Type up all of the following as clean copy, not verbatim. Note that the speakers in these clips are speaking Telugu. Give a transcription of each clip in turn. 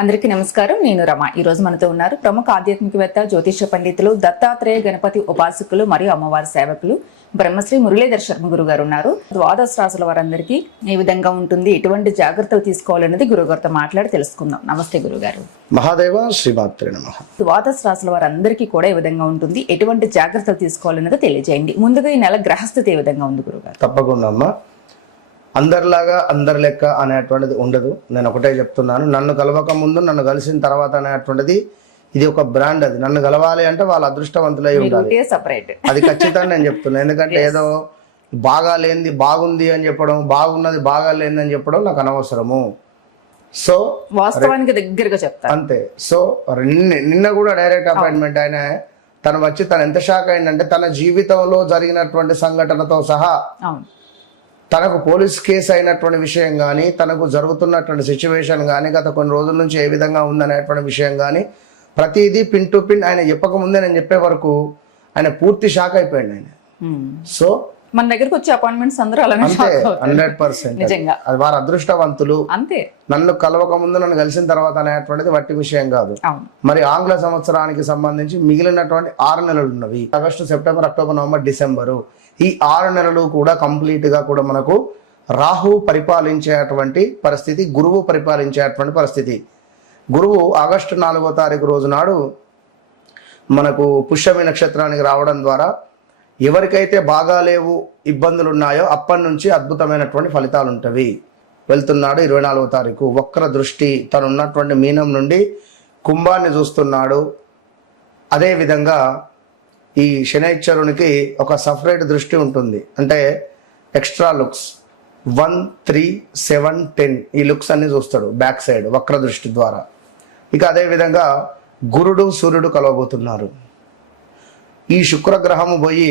అందరికీ నమస్కారం. నేను రమ. ఈ రోజు మనతో ఉన్నారు ప్రముఖ ఆధ్యాత్మికవేత్త, జ్యోతిష పండితులు, దత్తాత్రేయ గణపతి ఉపాసకులు మరియు అమ్మవారి సేవకులు బ్రహ్మశ్రీ మురళీధర్ శర్మ గురువు గారు ఉన్నారు. ద్వాదశ రాశుల వారందరికీ ఏ విధంగా ఉంటుంది, ఎటువంటి జాగ్రత్తలు తీసుకోవాలనేది గురుగారితో మాట్లాడి తెలుసుకుందాం. నమస్తే గురుగారు. మహాదేవ శ్రీమాత్రే నమః. ద్వాదశ రాశుల వారందరికీ కూడా ఏ విధంగా ఉంటుంది, ఎటువంటి జాగ్రత్తలు తీసుకోవాలనేది తెలియజేయండి. ముందుగా ఈ నెల గ్రహస్థితి ఏ విధంగా ఉంది గురుగారు? తప్పకుండా అమ్మా. అందరిలాగా అందరి లెక్క అనేటువంటిది ఉండదు. నేను ఒకటే చెప్తున్నాను, నన్ను కలవక ముందు నన్ను కలిసిన తర్వాత అనేటువంటిది ఇది ఒక బ్రాండ్. అది నన్ను కలవాలి అంటే వాళ్ళ అదృష్టవంతులై ఉండాలి. అది ఖచ్చితంగా నేను చెప్తున్నాను. ఎందుకంటే ఏదో బాగా లేనిది బాగుంది అని చెప్పడం, బాగున్నది బాగా లేనిది అని చెప్పడం నాకు అనవసరము. సో వాస్తవానికి దగ్గరగా చెప్తాను అంతే. సో నిన్న కూడా డైరెక్ట్ అపాయింట్మెంట్ ఆయన తను వచ్చి తను ఎంత షాక్ అయిందంటే తన జీవితంలో జరిగినటువంటి సంఘటనతో సహా తనకు పోలీస్ కేసు అయినటువంటి విషయం కానీ, తనకు జరుగుతున్నటువంటి సిచ్యువేషన్ కానీ, గత కొన్ని రోజుల నుంచి ఏ విధంగా ఉందనేటువంటి విషయం కానీ ప్రతిదీ పిన్ టు పిన్ ఆయన చెప్పకముందే నేను చెప్పే వరకు ఆయన పూర్తి షాక్ అయిపోయాడు ఆయన. సో మన దగ్గరకు వచ్చే అపాయింట్మెంట్స్ అందరూ అలానే 100% అది వారి అదృష్టవంతులు. అంతే. నన్ను కలవక ముందు నన్ను కలిసిన తర్వాత అనేటువంటిది వట్టి విషయం కాదు. మరి ఆంగ్ల సంవత్సరానికి సంబంధించి మిగిలినటువంటి 6 నెలలు ఉన్నవి. August, September, October, November, December. ఈ 6 నెలలు కూడా కంప్లీట్ గా కూడా మనకు రాహు పరిపాలించేటువంటి పరిస్థితి, గురువు పరిపాలించేటువంటి పరిస్థితి. గురువు ఆగస్టు 4వ తారీఖు రోజు నాడు మనకు పుష్యమి నక్షత్రానికి రావడం ద్వారా ఎవరికైతే బాగా లేవు, ఇబ్బందులు ఉన్నాయో అప్పటి నుంచి అద్భుతమైనటువంటి ఫలితాలు ఉంటవి. వెళ్తున్నాడు 24వ తారీఖు. వక్ర దృష్టి, తను ఉన్నటువంటి మీనం నుండి కుంభాన్ని చూస్తున్నాడు. అదేవిధంగా ఈ శనైశ్వరునికి ఒక సపరేట్ దృష్టి ఉంటుంది, అంటే ఎక్స్ట్రా లుక్స్ 1, 3, 7, 10 ఈ లుక్స్ అన్ని చూస్తాడు బ్యాక్ సైడ్ వక్ర దృష్టి ద్వారా. ఇక అదేవిధంగా గురుడు, సూర్యుడు కలవబోతున్నారు. ఈ శుక్రగ్రహము పోయి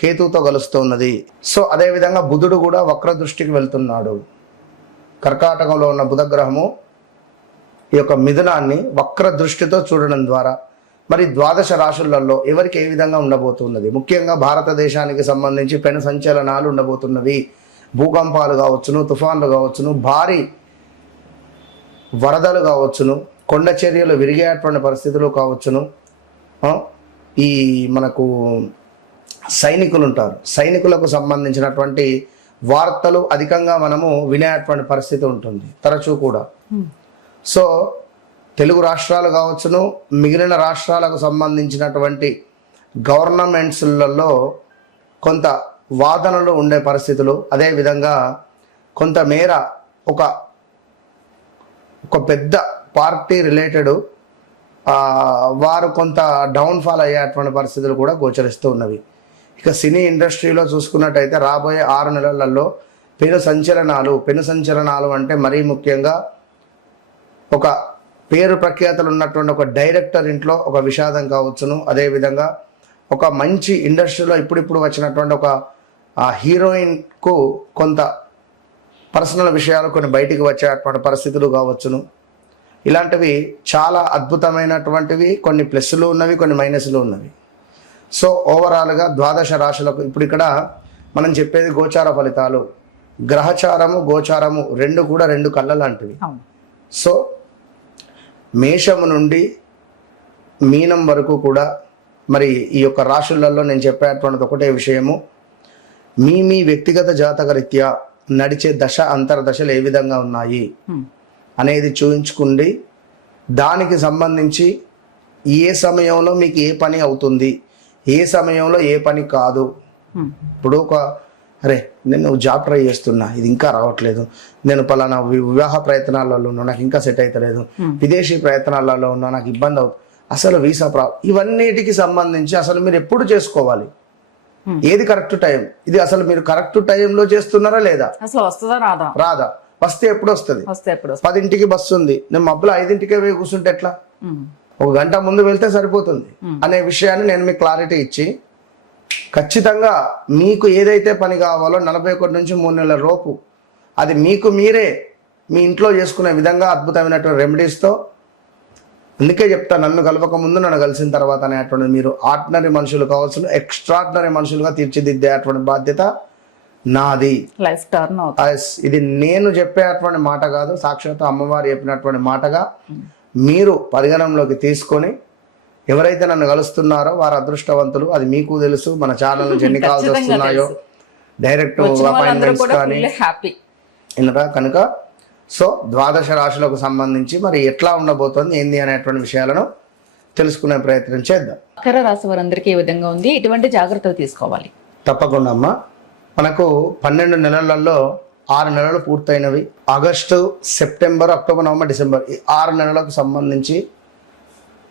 కేతుతో కలుస్తున్నది. సో అదేవిధంగా బుధుడు కూడా వక్ర దృష్టికి వెళ్తున్నాడు. కర్కాటకంలో ఉన్న బుధగ్రహము ఈ యొక్క మిథునాన్ని వక్ర దృష్టితో చూడడం ద్వారా మరి ద్వాదశ రాశులలో ఎవరికి ఏ విధంగా ఉండబోతున్నది, ముఖ్యంగా భారతదేశానికి సంబంధించి పెను సంచలనాలు ఉండబోతున్నవి. భూకంపాలు కావచ్చును, తుఫాన్లు కావచ్చును, భారీ వరదలు కావచ్చును, కొండ చర్యలు విరిగేటువంటి పరిస్థితులు కావచ్చును. ఈ మనకు సైనికులు ఉంటారు, సైనికులకు సంబంధించినటువంటి వార్తలు అధికంగా మనము వినేటువంటి పరిస్థితి ఉంటుంది తరచూ కూడా. సో తెలుగు రాష్ట్రాలు కావచ్చును, మిగిలిన రాష్ట్రాలకు సంబంధించినటువంటి గవర్నమెంట్స్లలో కొంత వాదనలు ఉండే పరిస్థితులు, అదేవిధంగా కొంతమేర ఒక పెద్ద పార్టీ రిలేటెడ్ వారు కొంత డౌన్ఫాల్ అయ్యేటువంటి పరిస్థితులు కూడా గోచరిస్తూ ఉన్నవి. ఇక సినీ ఇండస్ట్రీలో చూసుకున్నట్టయితే రాబోయే 6 నెలలలో పెను సంచలనాలు అంటే మరీ ముఖ్యంగా ఒక పేరు ప్రఖ్యాతలు ఉన్నటువంటి ఒక డైరెక్టర్ ఇంట్లో ఒక విషాదం కావచ్చును, అదేవిధంగా ఒక మంచి ఇండస్ట్రీలో ఇప్పుడిప్పుడు వచ్చినటువంటి ఒక హీరోయిన్కు కొంత పర్సనల్ విషయాలు కొన్ని బయటికి వచ్చేటువంటి పరిస్థితులు కావచ్చును. ఇలాంటివి చాలా అద్భుతమైనటువంటివి. కొన్ని ప్లస్లు ఉన్నవి, కొన్ని మైనస్లు ఉన్నవి. సో ఓవరాల్గా ద్వాదశ రాశులకు ఇప్పుడు ఇక్కడ మనం చెప్పేది గోచార ఫలితాలు. గ్రహచారము, గోచారము రెండు కూడా 2 కళ్ళ లాంటివి. సో మేషము నుండి మీనం వరకు కూడా మరి ఈ యొక్క రాశులలో నేను చెప్పేటువంటిది ఒకటే విషయము, మీ వ్యక్తిగత జాతక రీత్యా నడిచే దశ అంతర్దశలు ఏ విధంగా ఉన్నాయి అనేది చూయించుకుండి దానికి సంబంధించి ఏ సమయంలో మీకు ఏ పని అవుతుంది, ఏ సమయంలో ఏ పని కాదు. ఇప్పుడు నేను జాబ్ ట్రై చేస్తున్నా, ఇది ఇంకా రావట్లేదు, నేను పలానా వివాహ ప్రయత్నాలలో ఉన్నా, నాకు ఇంకా సెట్ అవుతలేదు, విదేశీ ప్రయత్నాలలో ఉన్నా, నాకు ఇబ్బంది అవుతుంది, అసలు వీసా ఇవన్నిటికి సంబంధించి అసలు మీరు ఎప్పుడు చేసుకోవాలి, ఏది కరెక్ట్ టైం, ఇది అసలు మీరు కరెక్ట్ టైంలో చేస్తున్నారా లేదా, అసలు వస్తుందా రాదా, వస్తే ఎప్పుడు వస్తుంది, 10ంటికి బస్సు ఉంది, నేను మబ్బులో 5ంటికే పోయి కూర్చుంటే ఎట్లా, 1 గంట ముందు వెళ్తే సరిపోతుంది అనే విషయాన్ని నేను మీకు క్లారిటీ ఇచ్చి ఖచ్చితంగా మీకు ఏదైతే పని కావాలో 41 నుంచి 3 నెలల లోపు అది మీకు మీరే మీ ఇంట్లో చేసుకునే విధంగా అద్భుతమైనటువంటి రెమెడీస్తో. అందుకే చెప్తా, నన్ను కలవక ముందు నన్ను కలిసిన తర్వాత అనేటువంటిది మీరు ఆర్డినరీ మనుషులు కావాల్సిన ఎక్స్ట్రాడినరీ మనుషులుగా తీర్చిదిద్దేటువంటి బాధ్యత నాది. లైఫ్ టర్న్ అవుతుంది. ఇది నేను చెప్పేటువంటి మాట కాదు, సాక్షాత్ అమ్మవారు చెప్పినటువంటి మాటగా మీరు పరిగణనలోకి తీసుకొని ఎవరైతే నన్ను కలుస్తున్నారో వారు అదృష్టవంతులు. అది మీకు తెలుసు. మన ఛానల్ నుంచి ఎన్ని కాల్స్ వస్తున్నాయో, డైరెక్ట్ అపాయింట్మెంట్స్ కానీ హ్యాపీ ఇన్నరా కనుక. సో ద్వాదశ రాశులకు సంబంధించి మరి ఎట్లా ఉండబోతోంది ఏంది అనేటువంటి విషయాలను తెలుసుకునే ప్రయత్నం చేద్దాం. మకర రాశి వారందరికీ ఏ విధంగా ఉంది, ఎటువంటి జాగ్రత్తలు తీసుకోవాలి? తప్పకుండా అమ్మా. మనకు 12 నెలలలో 6 నెలలు పూర్తయినవి. August, September, October, November, December ఈ 6 నెలలకు సంబంధించి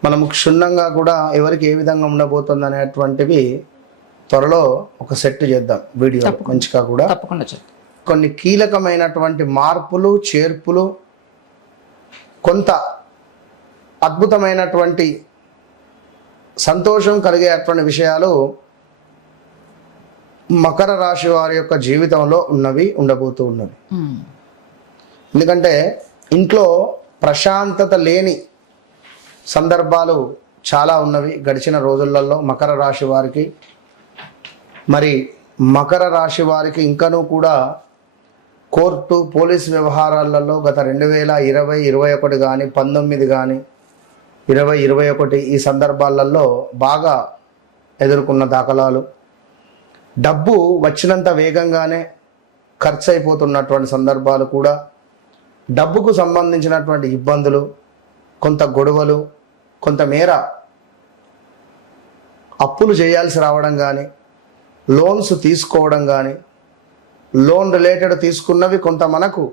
మనము క్షుణ్ణంగా కూడా ఎవరికి ఏ విధంగా ఉండబోతుంది అనేటువంటివి త్వరలో ఒక సెట్ చేద్దాం వీడియో మంచిగా కూడా. తప్పకుండా కొన్ని కీలకమైనటువంటి మార్పులు, చేర్పులు, కొంత అద్భుతమైనటువంటి సంతోషం కలిగేటువంటి విషయాలు మకర రాశి వారి యొక్క జీవితంలో ఉండబోతూ ఉన్నవి. ఎందుకంటే ఇంట్లో ప్రశాంతత లేని సందర్భాలు చాలా ఉన్నవి గడిచిన రోజులలో మకర రాశి వారికి. మరి మకర రాశి వారికి ఇంకనూ కూడా కోర్టు, పోలీసు వ్యవహారాలలో గత 2020, 21 కానీ 19 కానీ 20, 21 ఈ సందర్భాలలో బాగా ఎదుర్కొన్న దాఖలాలు. డబ్బు వచ్చినంత వేగంగానే ఖర్చు అయిపోతున్నటువంటి సందర్భాలు కూడా, డబ్బుకు సంబంధించినటువంటి ఇబ్బందులు, కొంత గొడవలు, కొంతమేర అప్పులు చేయాల్సి రావడం కానీ, లోన్స్ తీసుకోవడం కానీ, లోన్ రిలేటెడ్ తీసుకున్నవి కొంత మనకు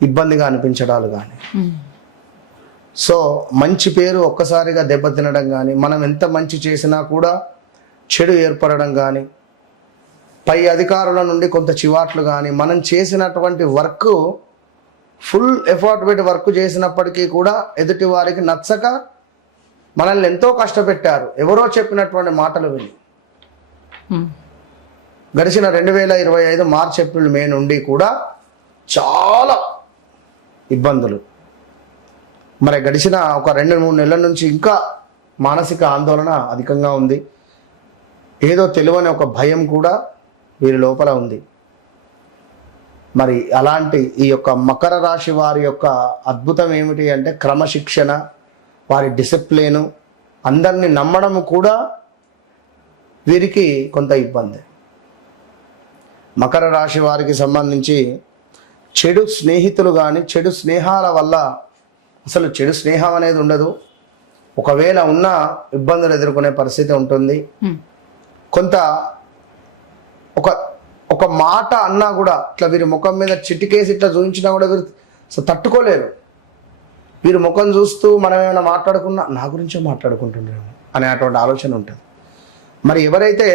ఇబ్బందిగా అనిపించడాలు కానీ, సో మంచి పేరు ఒక్కసారిగా దెబ్బతినడం కానీ, మనం ఎంత మంచి చేసినా కూడా చెడు ఏర్పడడం కానీ, పై అధికారుల నుండి కొంత చివాట్లు కానీ, మనం చేసినటువంటి వర్క్ ఫుల్ ఎఫర్ట్ పెట్టి వర్క్ చేసినప్పటికీ కూడా ఎదుటి వారికి నచ్చక మనల్ని ఎంతో కష్టపెట్టారు ఎవరో చెప్పినటువంటి మాటలు విని. గడిచిన 2025 మార్చ్, ఏప్రిల్, మే నుండి కూడా చాలా ఇబ్బందులు. మరి గడిచిన ఒక 2-3 నెలల నుంచి ఇంకా మానసిక ఆందోళన అధికంగా ఉంది. ఏదో తెలియని ఒక భయం కూడా వీరి లోపల ఉంది. మరి అలాంటి ఈ యొక్క మకర రాశి వారి యొక్క అద్భుతం ఏమిటి అంటే క్రమశిక్షణ, వారి డిసిప్లిను, అందరినీ నమ్మడం కూడా వీరికి కొంత ఇబ్బంది. మకర రాశి వారికి సంబంధించి చెడు స్నేహితులు కానీ, చెడు స్నేహాల వల్ల అసలు చెడు స్నేహం అనేది ఉండదు. ఒకవేళ ఉన్న ఇబ్బందులు ఎదుర్కొనే పరిస్థితి ఉంటుంది. కొంత ఒక మాట అన్నా కూడా ఇట్లా వీరి ముఖం మీద చిటికేసి ఇట్లా చూపించినా కూడా వీరు అసలు తట్టుకోలేరు. వీరి ముఖం చూస్తూ మనం ఏమైనా మాట్లాడుకున్నా నా గురించే మాట్లాడుకుంటున్నాము అనేటువంటి ఆలోచన ఉంటుంది. మరి ఎవరైతే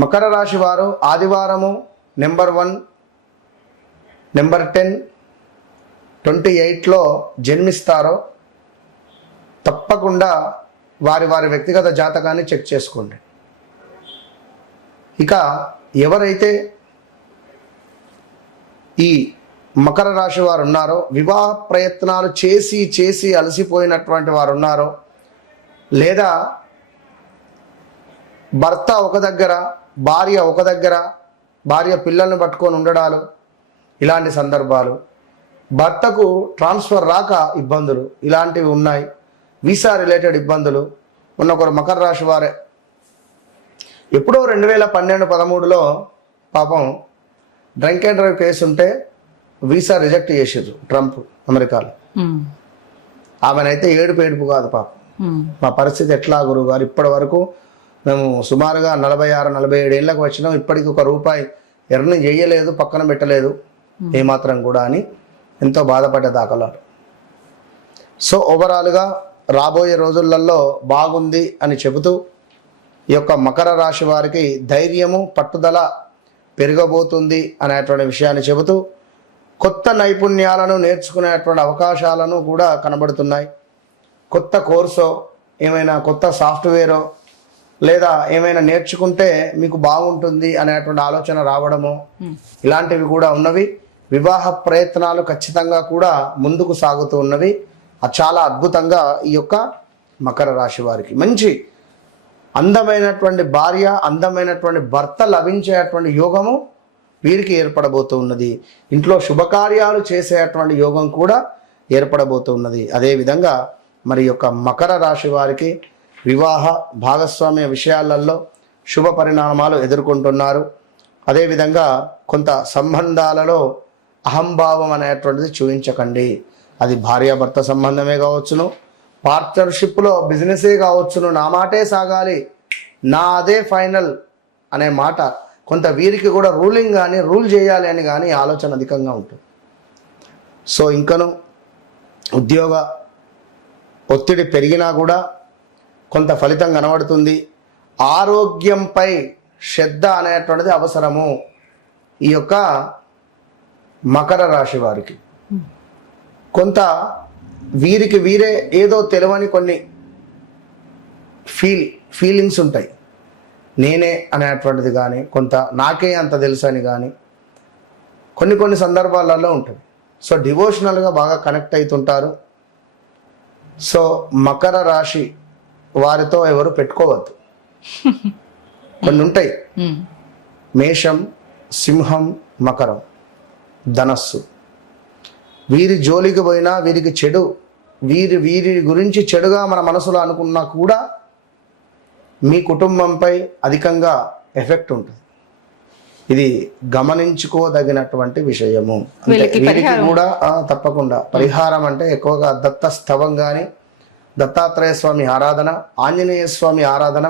మకర రాశి వారు ఆదివారము నెంబర్ 1, నెంబర్ 10, 28లో జన్మిస్తారో తప్పకుండా వారి వ్యక్తిగత జాతకాన్ని చెక్ చేసుకోండి. ఇక ఎవరైతే ఈ మకర రాశి వారు ఉన్నారో, వివాహ ప్రయత్నాలు చేసి అలసిపోయినటువంటి వారు ఉన్నారో, లేదా భర్త ఒక దగ్గర, భార్య ఒక దగ్గర, భార్య పిల్లల్ని పట్టుకొని ఉండడాలు, ఇలాంటి సందర్భాలు, భర్తకు ట్రాన్స్ఫర్ రాక ఇబ్బందులు ఇలాంటివి ఉన్నాయి. వీసా రిలేటెడ్ ఇబ్బందులు ఉన్న ఒకరు మకర రాశి వారే. ఎప్పుడో 2012-13లో పాపం డ్రంక్ అండ్ డ్రైవ్ కేసు ఉంటే వీసా రిజెక్ట్ చేసారు ట్రంప్ అమెరికాలో. ఆమెనైతే ఏడుపు కాదు పాపం. మా పరిస్థితి ఎట్లా గురువు గారు, ఇప్పటి వరకు మేము సుమారుగా 46-47 ఏళ్ళకు వచ్చినాం, ఇప్పటికి ₹1 ఎర్న్ చేయలేదు, పక్కన పెట్టలేదు ఏమాత్రం కూడా అని ఎంతో బాధపడ్డ దాఖలాలు. సో ఓవరాల్గా రాబోయే రోజులలో బాగుంది అని చెబుతూ ఈ యొక్క మకర రాశి వారికి ధైర్యము, పట్టుదల పెరగబోతుంది అనేటువంటి విషయాన్ని చెబుతూ కొత్త నైపుణ్యాలను నేర్చుకునేటువంటి అవకాశాలను కూడా కనబడుతున్నాయి. కొత్త కోర్సో, ఏమైనా కొత్త సాఫ్ట్వేరో, లేదా ఏమైనా నేర్చుకుంటే మీకు బాగుంటుంది అనేటువంటి ఆలోచన రావడము, ఇలాంటివి కూడా ఉన్నవి. వివాహ ప్రయత్నాలు ఖచ్చితంగా కూడా ముందుకు సాగుతూ ఉన్నవి. అది చాలా అద్భుతంగా ఈ యొక్క మకర రాశి వారికి మంచి అందమైనటువంటి భార్య, అందమైనటువంటి భర్త లభించేటువంటి యోగము వీరికి ఏర్పడబోతూ ఉన్నది. ఇంట్లో శుభకార్యాలు చేసేటువంటి యోగం కూడా ఏర్పడబోతున్నది. అదేవిధంగా మరి యొక్క మకర రాశి వారికి వివాహ భాగస్వామ్య విషయాలలో శుభ పరిణామాలు ఎదుర్కొంటున్నారు. అదేవిధంగా కొంత సంబంధాలలో అహంభావం అనేటువంటిది చూపించకండి. అది భార్యాభర్త సంబంధమే కావచ్చును, పార్ట్నర్షిప్లో బిజినెసే కావచ్చును. నా మాటే సాగాలి, నా అదే ఫైనల్ అనే మాట కొంత వీరికి కూడా రూలింగ్ కానీ రూల్ చేయాలి అని కానీ ఆలోచన అధికంగా ఉంటుంది. సో ఇంకను ఉద్యోగ ఒత్తిడి పెరిగినా కూడా కొంత ఫలితం కనబడుతుంది. ఆరోగ్యంపై శ్రద్ధ అనేటువంటిది అవసరము ఈ యొక్క మకర రాశి వారికి. కొంత వీరికి వీరే ఏదో తెలియని కొన్ని ఫీలింగ్స్ ఉంటాయి. నేనే అనేటువంటిది కానీ, కొంత నాకే అంత తెలుసు అని కానీ కొన్ని సందర్భాలలో ఉంటుంది. సో డివోషనల్గా బాగా కనెక్ట్ అవుతుంటారు. సో మకర రాశి వారితో ఎవరు పెట్టుకోవద్దు. కొన్ని ఉంటాయి, మేషం, సింహం, మకరం, ధనస్సు. వీరి జోలికి పోయినా వీరికి చెడు, వీరి గురించి చెడుగా మన మనసులో అనుకున్నా కూడా మీ కుటుంబంపై అధికంగా ఎఫెక్ట్ ఉంటుంది. ఇది గమనించుకోదగినటువంటి విషయము. వీరికి కూడా తప్పకుండా పరిహారం అంటే ఎక్కువగా దత్త స్తవం కానీ, దత్తాత్రేయ స్వామి ఆరాధన, ఆంజనేయ స్వామి ఆరాధన,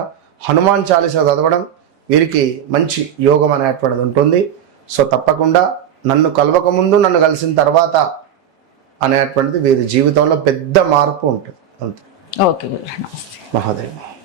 హనుమాన్ చాలీస చదవడం వీరికి మంచి యోగం అనేటువంటిది ఉంటుంది. సో తప్పకుండా నన్ను కలవక ముందు, నన్ను కలిసిన తర్వాత అనేటువంటిది వీరి జీవితంలో పెద్ద మార్పు ఉంటుంది. అంతే. ఓకే, నమస్తే మహాదేవ్.